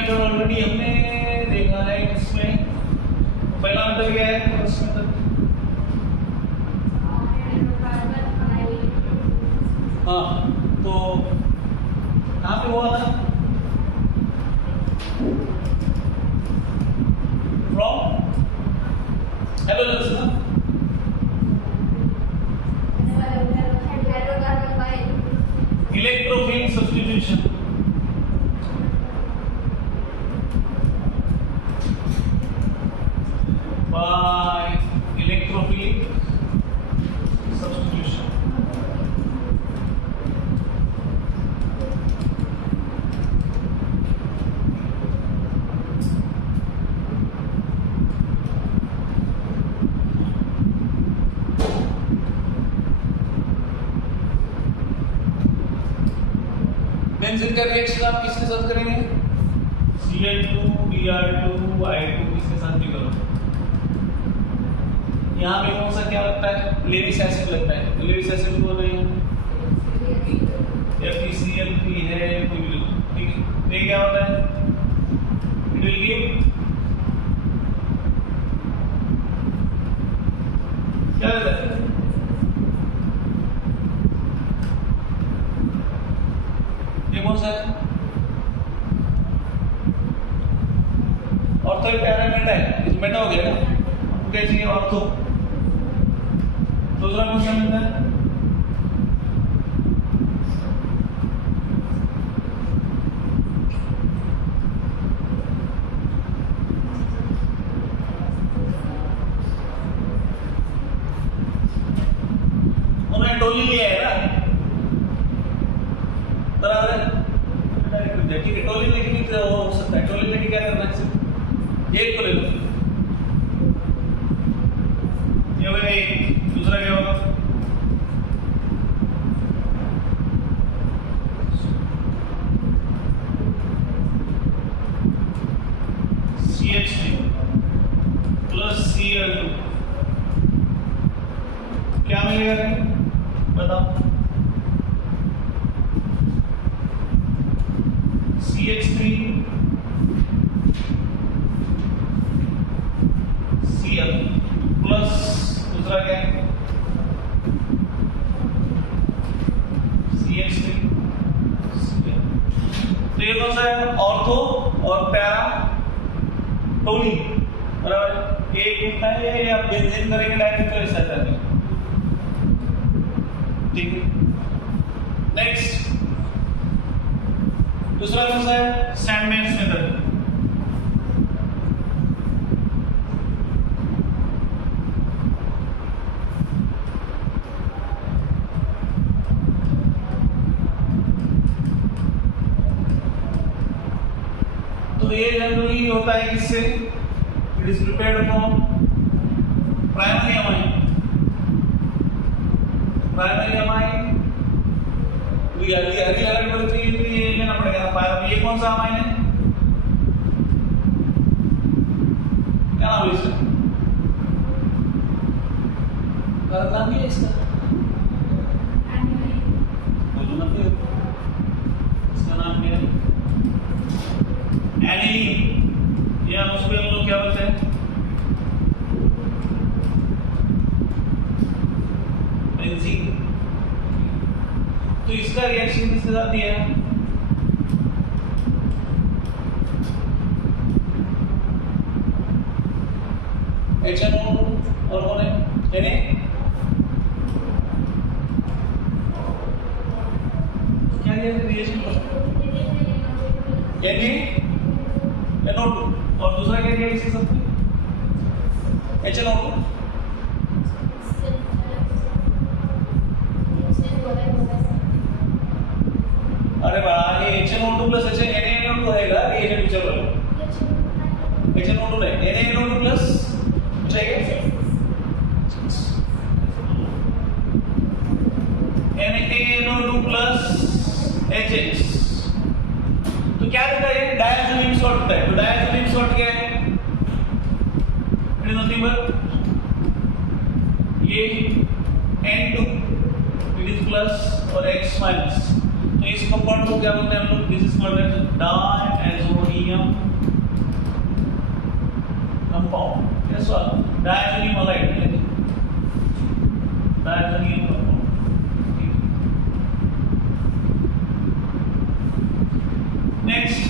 Method already हमने देखा है इसमें। पहला मेथड क्या है? फर्स्ट मेथड हाँ, तो कहाँ पे हुआ था? फ्रॉम हेलोजन्स ना, electrophile substitution. By electrophile substitution. Benzene का रिएक्शन आप किसके साथ करेंगे? Cl2 Br2 I2 इसके साथ भी करो। यहाँ पे कौन सा क्या लगता है? लेविस एसिड लगता है। लेविस एसिड बोल रही हूँ FeCl3 है कोई भी, ठीक है। ये क्या होता है? इट विल गिव क्या होता है? ये कौन सा है? ऑर्थो पैरामेटा है, इस मेटा हो गया ना, कैसे ये ऑर्थो। दूसरा कौन सा मेटा है? उन्होंने टोली लिया है ना, बराबर है। ठीक है, टोली लेकिन हो सकता है। टोली लेकिन क्या करना है? एक को ले लो, ये हो गया एक। दूसरा क्या होगा? CH3 प्लस Cl2 क्या मिलेगा? बताओ। CH3 Cl प्लस दूसरा क्या है? CH3 Cl। तो ये कौन सा है? ऑर्थो और पैरा टोली, बराबर। एक कितना है? ये आप बेंजीन करेंगे डायरेक्ट तो ऐसा जाएगा, ठीक है। नेक्स्ट दूसरा कौन सा है? सैंडमैन्स मेथड। तो ये जनरली होता है किससे? It is prepared from primary amine. Primary amine अगली अलग पड़ती है, ये लेना पड़ेगा। ये कौन सा अमाइन है? क्या नाम है इसका? नाम क्या है इसका? बोलो ना फिर, इसका नाम क्या है? एनिलीन, या उसको हम लोग क्या बोलते हैं? बेंजीन। तो इसका रिएक्शन किसके साथ दिया है? HNO और कौन है? Na। क्या दिया है रिएक्शन पर? NO2 और दूसरा क्या दिया इसके साथ? HNO2। अरे वाह, ये HNO2 प्लस NaNO2 रहेगा। ये है पिक्चर वाला HNO2 नहीं, NaNO2 प्लस चाहिए NaNO2 प्लस HH। तो क्या देता है? डायज़ोनियम सॉल्ट होता है। तो डायज़ोनियम सॉल्ट क्या है? इट इज नथिंग बट ये N2, इट इज प्लस और X माइनस। तो इस कंपाउंड को क्या बोलते हैं हम लोग? This is called as diazonium ammonium compound. Guess what? Diazonium halide. Diazonium compound. Next,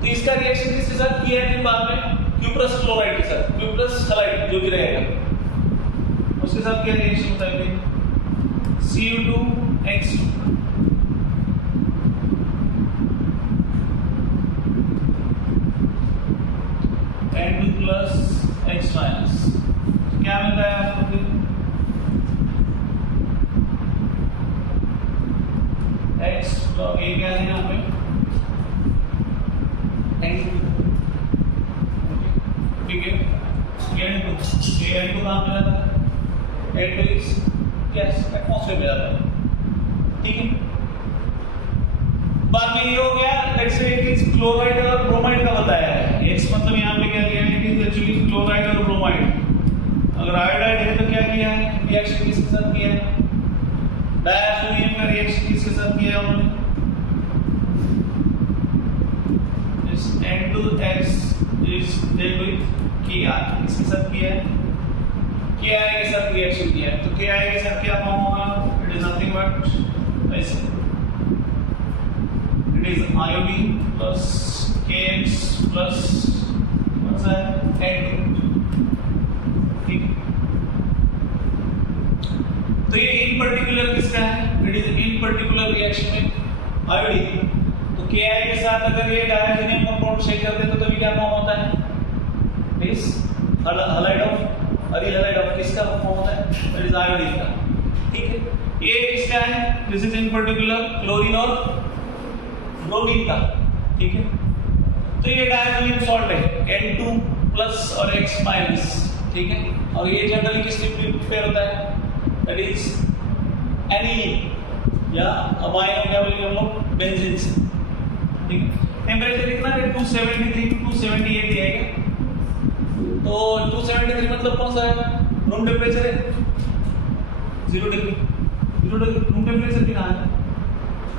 तो इसका रिएक्शन किसके साथ किया है बाद में? क्यूप्रस क्लोराइड के साथ, क्यूप्रस हलाइड जो भी रहेगा उसके साथ क्या रिएक्शन होता है? Cu2X2 N2 plus X minus, क्या मिलता है आपको? फिर X तो ये क्या है यहाँ पे? ठीक है, N2 कहाँ पे जाता है? N2 इस गैस एटमॉस्फेयर में जाता है। ठीक है, बाद में ये हो गया। Let's say it is chloride और ब्रोमाइड का बताया है। X मतलब यहाँ पे क्या किया है? इट इज एक्चुअली क्लोराइड और ब्रोमाइड। अगर आयोडाइड है तो क्या किया है? रिएक्शन किसके साथ किया है? डायसोनियम का रिएक्शन किसके साथ किया है उन्होंने? N2X is dealt with Ki, इसके साथ किया है, Ki के साथ रिएक्शन किया है। तो Ki के साथ क्या फॉर्म होगा? इट इज नथिंग बट ऐसे, it is iodine plus KX plus कौन सा है? N2। ठीक, तो ये इन पर्टिकुलर किसका है? It is in particular reaction में आयोडीन। तो Ki के साथ अगर ये डायज़ोनियम कंपाउंड शेक कर दे तो भी क्या फॉर्म होता है? इस हलाइड ऑफ अरील हलाइड ऑफ किसका फॉर्म होता है? दैट इज आयोडीन का। ठीक है, ये किसका है? This is in particular chlorine और ब्रोमीन का। ठीक है, तो ये डायज़ोनियम सॉल्ट है N2 प्लस और X माइनस। ठीक है, और ये जनरली किससे प्रिपेयर होता है? दैट इज एनिलीन या अमाइनो क्या बोलेंगे हम लोग? बेंजीन से। ठीक है, टेंपरेचर कितना है? 273 टू 278 दिया है। तो 273 मतलब कौन सा है? रूम टेम्परेचर है 0 डिग्री। 0 डिग्री रूम टेम्परेचर कितना है?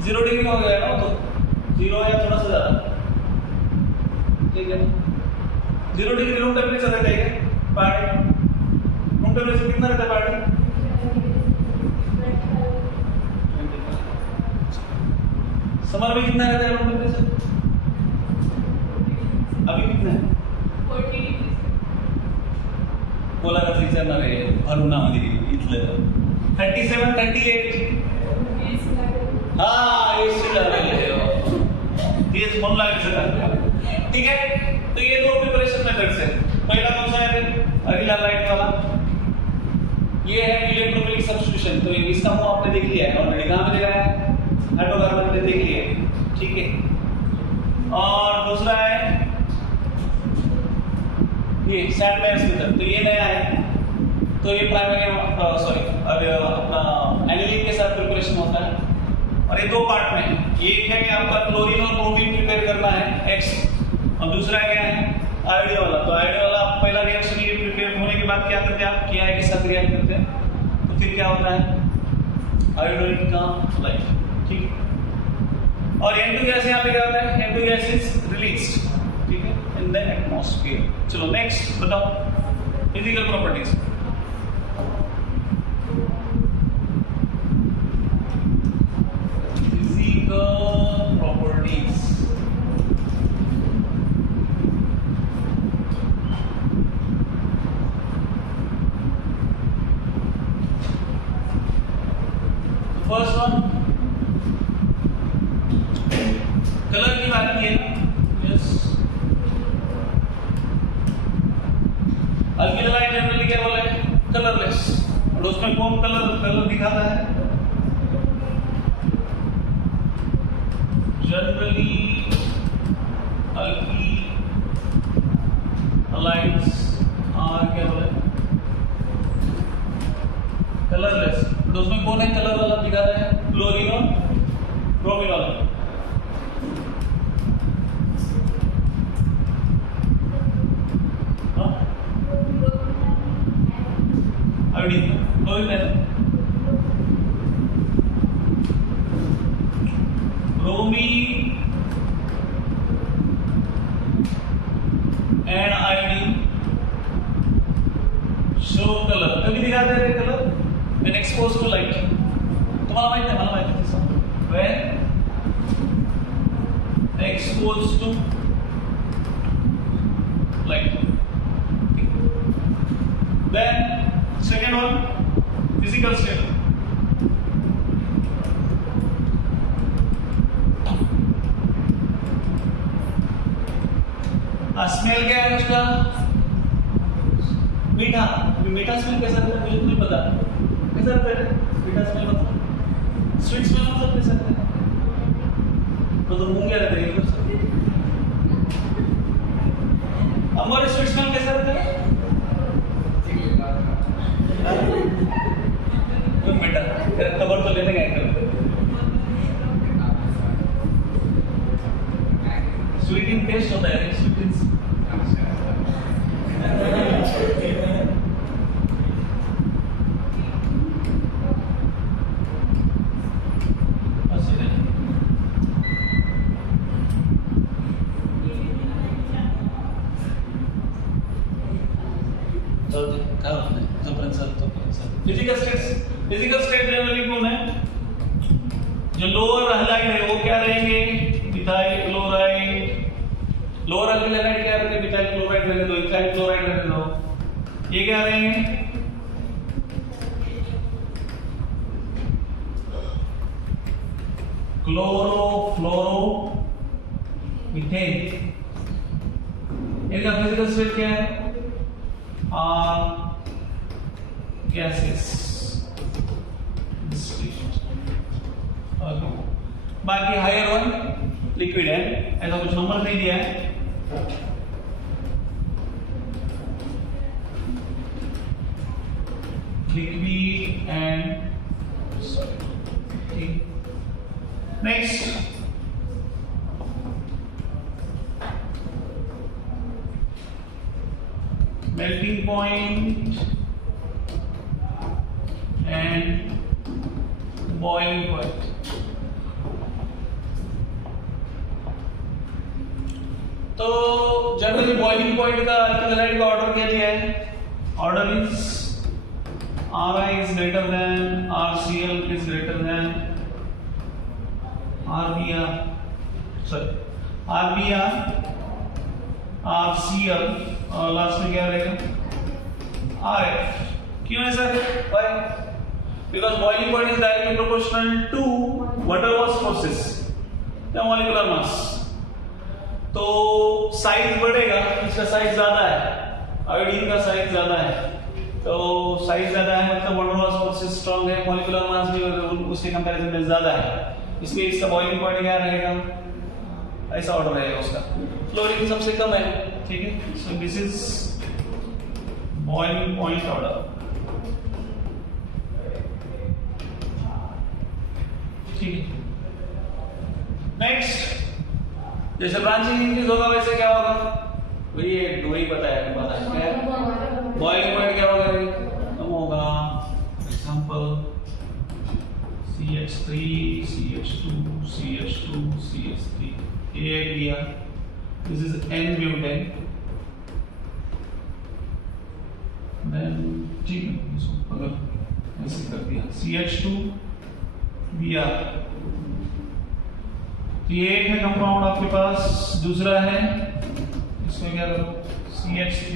0 डिग्री हो गया ना, तो 0 या थोड़ा सा ज्यादा। ठीक है, 0 डिग्री रूम टेम्परेचर रहता है क्या पार्टी? रूम टेम्परेचर कितना रहता है पार्टी? समर में कितना रहता है रूम टेम्परेचर? अभी कितना है? 40 बोला का विचारणार आहे अरुणामध्ये इथलं 37 38 हाँ एसी लागलेलं तेच म्हणून लागेल। ठीक है, तो ये दो प्रिपरेशन मेथड्स है। पहला कौन सा है? अरील हलाइड वाला, ये है इलेक्ट्रोफिलिक सब्स्टिट्यूशन। तो इसका मुंह आपने देख लिया है ऑलरेडी, कहाँ पे देखा है? हाइड्रोकार्बन में देख लिया है। ठीक है, और दूसरा है ये सैंड मेयर्स मेथड। तो ये नया है, तो ये प्राइमरी सॉरी अपना एनिलीन के साथ प्रिपरेशन होता है। और ये दो पार्ट में, एक है कि आपका क्लोरीन और ब्रोमीन प्रिपेयर करना है X, और दूसरा क्या है? आयोडीन वाला। तो आयोडीन वाला आप पहला रिएक्शन ये प्रिपेयर होने के बाद क्या करते हैं? आप Ki के साथ रिएक्ट करते हैं, तो फिर क्या होता है? आयोडीन का लाइफ। ठीक है, और N2 गैस यहाँ पे क्या होता है? N2 गैस इज रिलीज्ड, ठीक है, इन द एटमॉस्फेयर। चलो नेक्स्ट बताओ physical properties. Physical properties, first one colour की बात की है। यस, अल्किल हलाइड जनरली क्या बोले? कलरलेस। और उसमें कौन कलर दिखाता है? जनरली अल्किल हलाइड्स आर क्या बोले? कलरलेस। तो उसमें कौन है कलर वाला दिखाता है? क्लोरीन और ब्रोमीन वाला। आयोडीन ब्रोमीन है, ब्रोमीन तुम्हाला माहिती आहे, मला माहिती आहे तसं. When x goes to like, then second one, physical state. Smell क्या है उसका? मीठा. मीठा स्मेल कैसा आता है मुझे तो नहीं पता. कैसा आता है मीठा स्मेल? मतलब स्वीट स्मेल मतलब कैसा आता है? तो मुंह क्या रहता है ये सब? हमारे स्वीट स्मेल कैसा आता है? मीठा. खबर तो लेने गए थे. स्वीट इन टेस्ट होता है. Sweet in physical state generally कौन है? जो लोअर हैलाइड है वो क्या रहेंगे? Methyl chloride. लोअर हैलाइड क्या रहेंगे? मिथाइल क्लोराइड रहने दो, इथाइल क्लोराइड रहने दो. ये क्या रहेंगे? क्लोरो फ्लोरो मीथेन. इनका फिजिकल स्टेट क्या है? गैसेस. बाकी हायर वन लिक्विड है. ऐसा कुछ नंबर नहीं दिया है. Liquid and next melting point and boiling point. तो जनरली बॉइलिंग पॉइंट का अल्कलहाइड का ऑर्डर क्या दिया है? Order is Ri is greater than RCl is greater than RBr. sorry RBr RCl और लास्ट में क्या रहेगा? RF. क्यों ऐसा है? Why? Because boiling point is directly proportional to water mass process, the molecular mass. तो साइज बढ़ेगा. इसका साइज ज्यादा है, आयोडीन का साइज ज्यादा है. तो साइज ज्यादा है मतलब वाटर मास प्रोसेस स्ट्रांग है, मॉलिक्यूलर मास भी उसके कंपैरिजन में ज्यादा है, इसलिए इसका बॉइलिंग पॉइंट क्या रहेगा? ऐसा ऑर्डर रहेगा उसका. फ्लोरीन सबसे कम है. ठीक है. So this is boiling point order. ठीक है. नेक्स्ट, जैसे ब्रांचिंग इंक्रीज होगा वैसे क्या होगा? वही पता है क्या? बॉइलिंग पॉइंट क्या होगा? कम होगा. Example CH3 CH2 CH2 CH3 ये एक दिया. This is N-ब्यूटेन. देन ठीक है, इसको अगर ऐसे कर दिया CH2 Br. ये एक है कंपाउंड आपके पास. दूसरा है इसमें क्या करो? CH3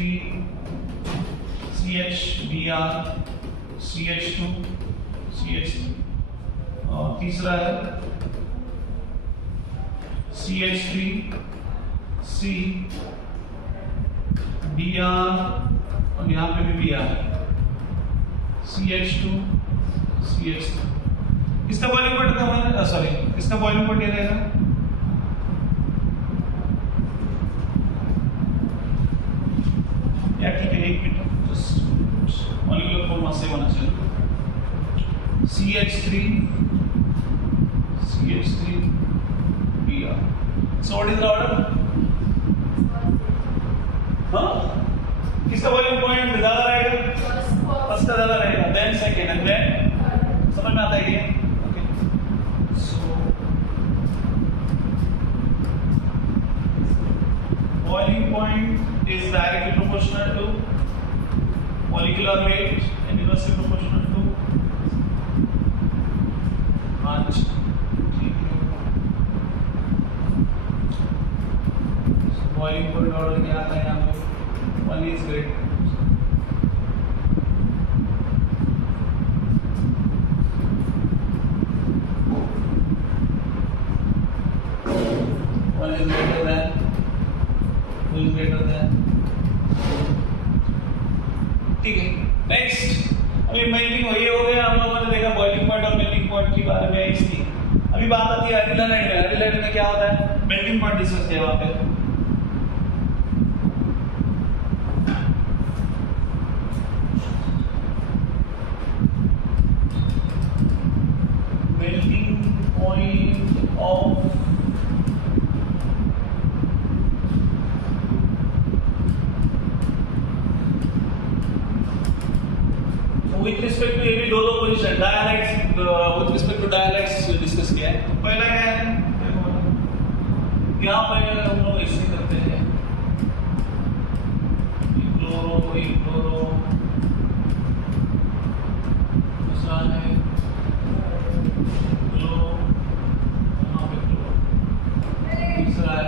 CHBr CH2 CH3. और तीसरा है CH3 C Br और यहाँ पे भी Br. CH2 CH3. इसका बॉइलिंग पॉइंट का सॉरी इसका बॉइलिंग पॉइंट ये रहेगा. या ठीक है, एक मिनट जस्ट मॉलिक्यूलर फॉर्म से होना चाहिए. CH3 Br. So what is the order? हाँ, किसका बॉइलिंग पॉइंट ज्यादा रहेगा? फर्स्ट का ज्यादा रहेगा, देन सेकंड एंड देन. समझ में आता है ये? Boiling point is directly proportional to molecular weight and inversely proportional to 5 ठीक है। बॉइलिंग पॉइंट ऑर्डर क्या आता है यहाँ पे 1 इज ग्रेट ठीक है। नेक्स्ट अभी मेल्टिंग ये हो गया, हम लोगों ने देखा बॉइलिंग पॉइंट और मेल्टिंग पॉइंट के बारे में इसकी। अभी बात आती है अर्ली लाइन में। अर्ली लाइन में क्या होता है, मेल्टिंग पॉइंट डिस्कस किया वहां पे। Melting point of with respect to ये भी दो position dialects with respect to dialects discuss किया है। तो पहला क्या है, यहाँ पर हम लोग ऐसे करते हैं इक्लोरो दूसरा है क्लोरो, यहाँ पे क्लोरो, तीसरा है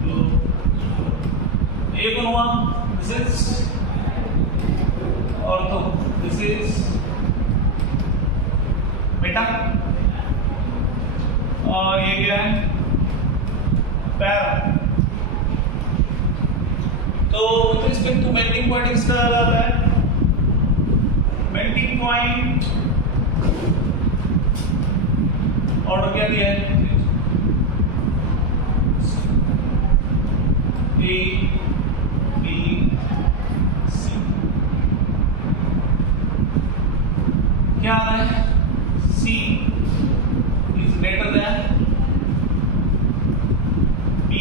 क्लोरो। ये कौन हुआ, this is ortho, this is beta और ये क्या है पैरा। तो with respect to melting point किसका आता है, melting point ऑर्डर क्या दिया है A B क्या आ रहा है, C is greater than B,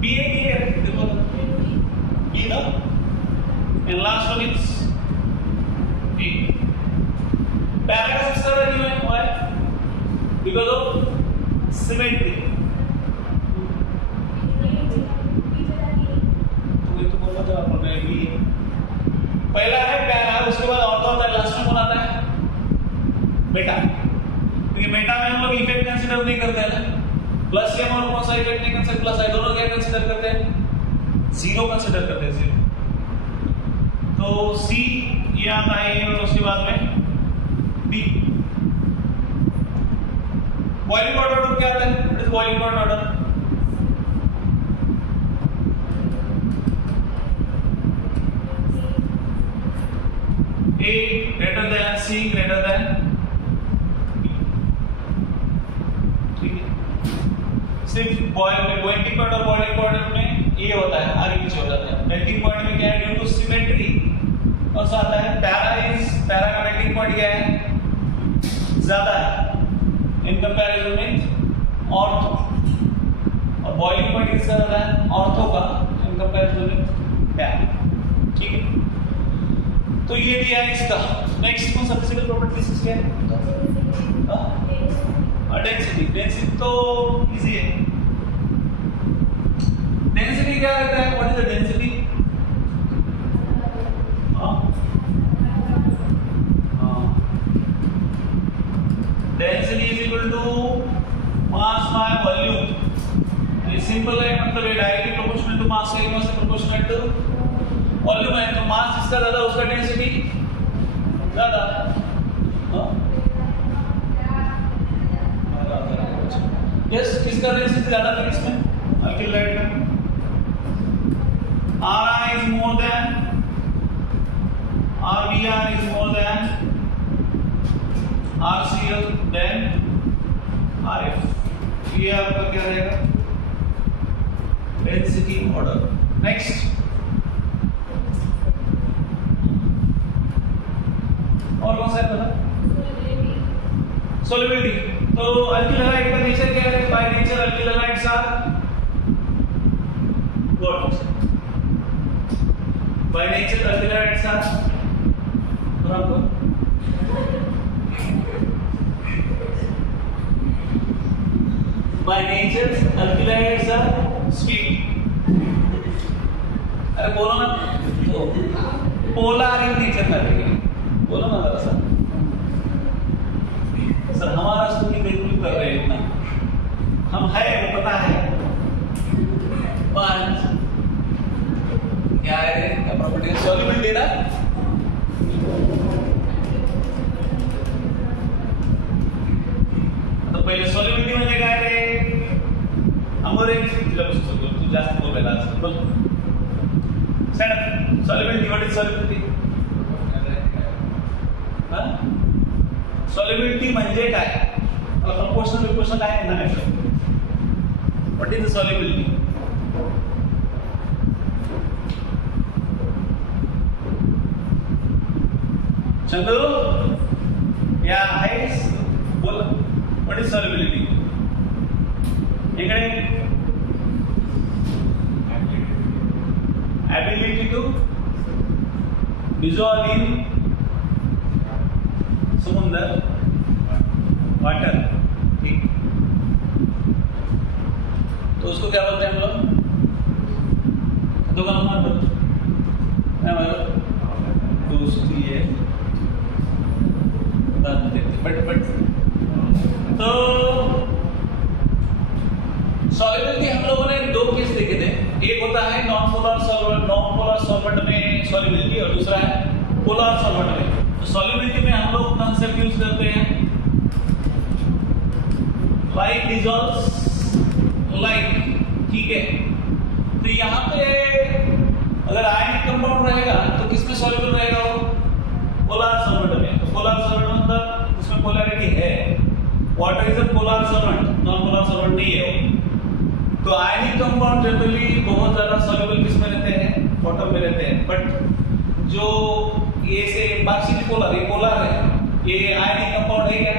B है देखो B ना, and last one is B। Para का सबसे ज्यादा क्यों है, why? Because of symmetry। तो ये तो बोला था आपने B पहला है पैरा, उसके बाद ऑर्थो आता है, लास्ट में कौन आता है बेटा। क्योंकि बेटा में हम लोग इफेक्ट कंसीडर नहीं करते हैं ना, प्लस से हम लोग कौन सा इफेक्ट नहीं कंसीडर, प्लस आई दोनों क्या कंसीडर करते हैं, जीरो कंसीडर करते हैं, जीरो। तो सी ये आता है और उसके बाद में बी। बॉइलिंग पॉइंट ऑर्डर क्या आता है, it is boiling point order A greater than C greater than B। ठीक है, सिर्फ मेल्टिंग पॉइंट और बॉइलिंग पॉइंट में ये होता है, आगे पीछे हो जाता है। मेल्टिंग पॉइंट में क्या है, ड्यू टू सिमेट्री कौन सा आता है, पैरा का मेल्टिंग पॉइंट क्या है, ज्यादा है इन कंपैरिजन में ऑर्थो, और बॉइलिंग पॉइंट किसका ज्यादा है, ऑर्थो का इन कंपैरिजन में पैरा। ठीक है, तो ये दिया है इसका। नेक्स्ट कौन सा फिजिकल प्रॉपर्टीज क्या है, डेंसिटी। डेंसिटी तो इजी है, डेंसिटी क्या रहता है, what is the density, density is equal to mass by volume. ये सिंपल है, मतलब ये डायरेक्टली प्रोपोर्शनल टू मास है, इनवर्सली प्रोपोर्शनल टू वॉल्यूम है। तो मास जिसका ज्यादा उसका डेंसिटी ज्यादा। यस, किसका डेंसिटी ज्यादा है इसमें, अल्किल लाइट में Ri is more than Rbr is more than RCl then Rf। ये आपका क्या रहेगा, डेंसिटी ऑर्डर। नेक्स्ट और कौन सा है पता, सोल्युबिलिटी। तो अल्किल हैलाइड का नेचर क्या है, by nature alkyl halides are what, by nature alkyl halides are बराबर by nature alkyl halides are sweet. अरे बोलो ना, पोलर इन नेचर में रहेंगे। बोलो ना जरा सर। सर हमारा स्टडी बिल्कुल कर रहे हैं इतना, हम है वो पता है। पांच क्या है, क्या प्रॉपर्टी है, सॉल्युबिलिटी ना। तो पहिले सॉल्युबिलिटी म्हणजे काय रे, अमोरे तुला पुस्तक तू जास्त बोलायला असं बोल sir. Solubility, what is solubility? हां, सॉल्युबिलिटी म्हणजे काय? प्रपोर्शनल इक्वेशन आहे ना, what is the solubility? Chandu या आहेस, बोल व्हॉट इज सॉल्युबिलिटी? इकडे ability to dissolve in समुद्र वाटर, ठीक। तो उसको क्या बोलते हैं हम लोग? तो काम मत दोस्ती है बट तो सॉल्युबिलिटी हम लोगों ने दो केस देखे थे। एक होता है non polar solvent, non polar solvent में सॉल्युबिलिटी, और दूसरा है पोलर सॉल्वेंट में। तो सॉल्युबिलिटी में हम लोग कांसेप्ट यूज करते हैं लाइक डिसॉल्व्स लाइक, ठीक है। तो यहाँ पे अगर आयनिक कंपाउंड रहेगा तो किसमें सॉल्युबल रहेगा? वो पोलर सॉल्वेंट में। तो पोलर सॉल्वेंट मतलब उसमें पोलैरिटी है। Water is a polar solvent, non polar solvent नहीं है वो। तो आयनिक कंपाउंड जनरली बहुत ज्यादा सॉल्युबल किसमें रहते हैं? वाटर में रहते हैं। बट जो ये से पार्शियली पोलर, ये पोलर है, ये आयनिक कंपाउंड है क्या?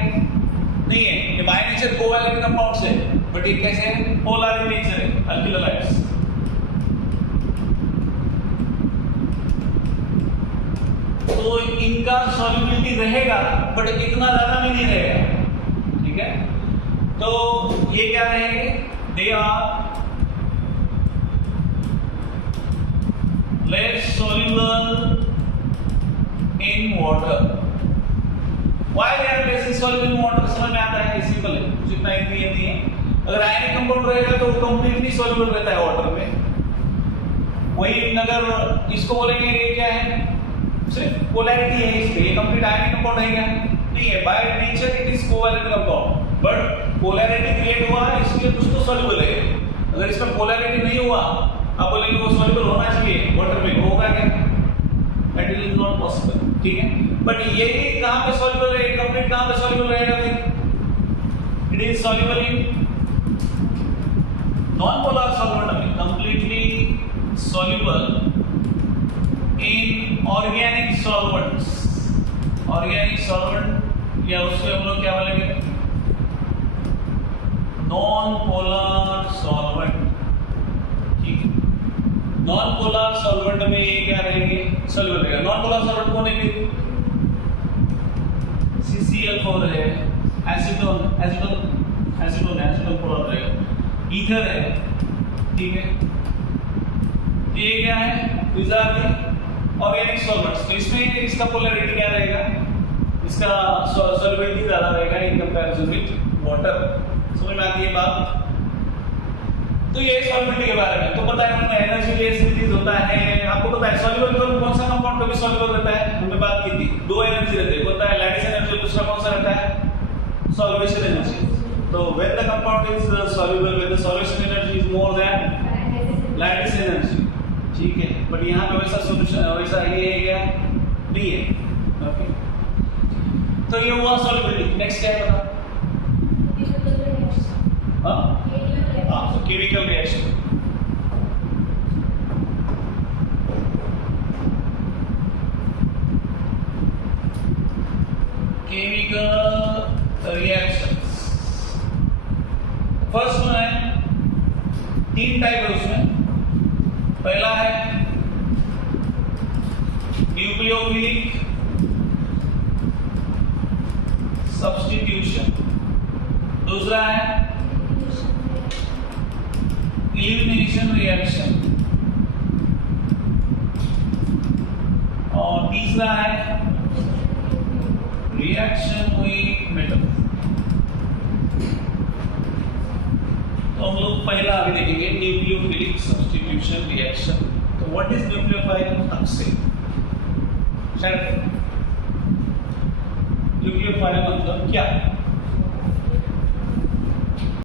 नहीं है। ये बाय नेचर कोवैलेंट कंपाउंड्स है, बट ये कैसे है? पोलर इन नेचर है, अल्किल हैलाइड्स। तो इनका सॉल्युबिलिटी रहेगा बट इतना ज्यादा भी नहीं रहेगा, ठीक है। तो ये क्या रहेंगे? They are less soluble in water. Why they are less soluble in water? समझ में आता है, सिंपल है, जितना इतनी है। अगर आयनिक कंपाउंड रहेगा तो वो कंप्लीटली सॉल्युबल रहता है वाटर में। वही अगर इसको बोलेंगे ये क्या है? सिर्फ पोलैरिटी है इसमें, ये कंप्लीट आयनिक कंपाउंड है क्या? नहीं है। By nature it is covalent compound, but polarity create हुआ इसलिए कुछ तो सॉल्युबल है। अगर इसमें पोलैरिटी नहीं हुआ, आप बोलेंगे वो सॉल्युबल होना चाहिए वाटर में, होगा क्या? दैट इज नॉट पॉसिबल, ठीक है। बट ये कहां पे सॉल्युबल है? कंप्लीट कहां पे सॉल्युबल रहेगा फिर? It is soluble in non polar solvent में, completely soluble in organic solvents. Organic solvent या उसको हम लोग क्या बोलेंगे? नॉन पोलर सॉल्वेंट, ठीक है। नॉन पोलर सॉल्वेंट में ये क्या रहेंगे? सॉल्युबल रहेगा। नॉन पोलर सॉल्वेंट कौन है फिर? CCl4 है, एसीटोन पोलर रहेगा, ईथर है, ठीक है। ये क्या है? these are the organic solvents. तो इसमें इसका पोलैरिटी क्या रहेगा? इसका सॉल्युबिलिटी ज्यादा रहेगा इन कंपैरिजन विद वाटर। समझ में आती है बात? तो ये सॉल्युबिलिटी के बारे में तो पता है हमने, एनर्जी लेस रिलीज होता है। आपको पता है सॉल्युबल कौन सा कंपाउंड कभी सॉल्युबल रहता है? हमने बात की थी, दो एनर्जी रहते हैं, होता है लैटिस एनर्जी, दूसरा कौन सा रहता है? Solvation energy. तो when the compound is soluble, when the solvation energy is more than lattice energy, ठीक है। बट यहाँ पे वैसा सॉल्यूशन वैसा ये है क्या? नहीं है, ओके। तो ये हुआ सॉल्युबिलिटी। नेक्स्ट क्या है बता? हाँ, chemical reaction. Chemical reactions first one है, 3 टाइप है उसमें। पहला है न्यूक्लियोफिलिक सब्स्टिट्यूशन, दूसरा है एलिमिनेशन रिएक्शन, तीसरा है रिएक्शन विद मेटल। तो हम लोग पहला अभी देखेंगे न्यूक्लियोफिलिक सब्स्टिट्यूशन रिएक्शन। तो what is nucleophile? Toxic. Nucleophile मतलब क्या?